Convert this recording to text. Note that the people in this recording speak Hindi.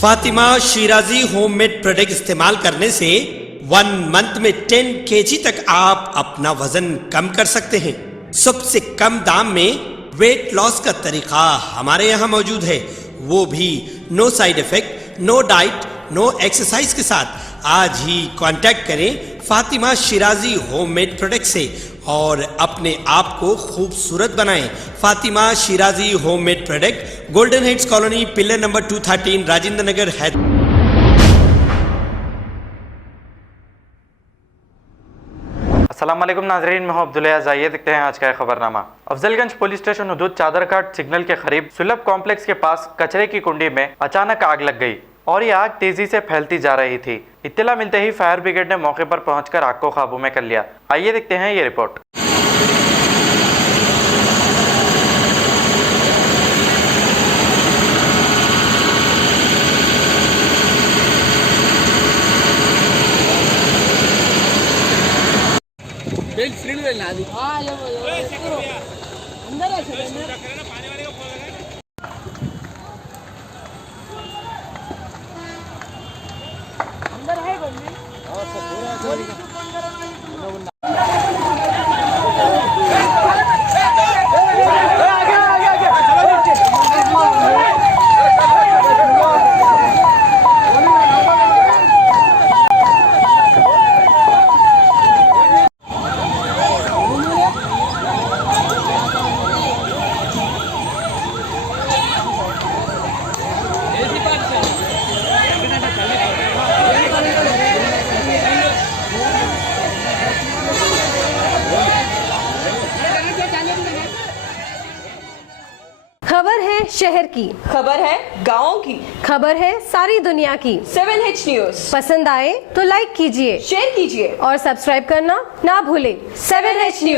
फातिमा शिराजी होममेड प्रोडक्ट इस्तेमाल करने से 1 मंथ में 10 kg तक आप अपना वजन कम कर सकते हैं। सबसे कम दाम में वेट लॉस का तरीका हमारे यहाँ मौजूद है, वो भी no side effect, no diet, no exercise के साथ। आज ही कांटेक्ट करें फातिमा शिराजी होममेड प्रोडक्ट से और अपने आप को खूबसूरत बनाएं। Fatima Shirazi homemade product, golden heads colony, pillar number 213, Rajendra Nagar, Hyderabad. अस्सलाम वालेकुम नाजरीन, मैं हूं अब्दुल अज़ीज़। आइए देखते हैं आज का खबरनामा। अफजलगंज पुलिस स्टेशन हदूद चादरघाट सिग्नल के करीब सुलभ कॉम्प्लेक्स के पास कचरे की कुंडी में अचानक आग लग गई और ये आग तेजी से फैलती जा रही थी। इत्तला मिलते ही फायर ब्रिगेड ने मौके पर पहुंचकर आग को काबू में कर लिया। आइए देखते हैं ये रिपोर्ट। खबर है शहर की, खबर है गाँव की, खबर है सारी दुनिया की। 7H न्यूज पसंद आए तो लाइक कीजिए, शेयर कीजिए और सब्सक्राइब करना ना भूलें। 7H news.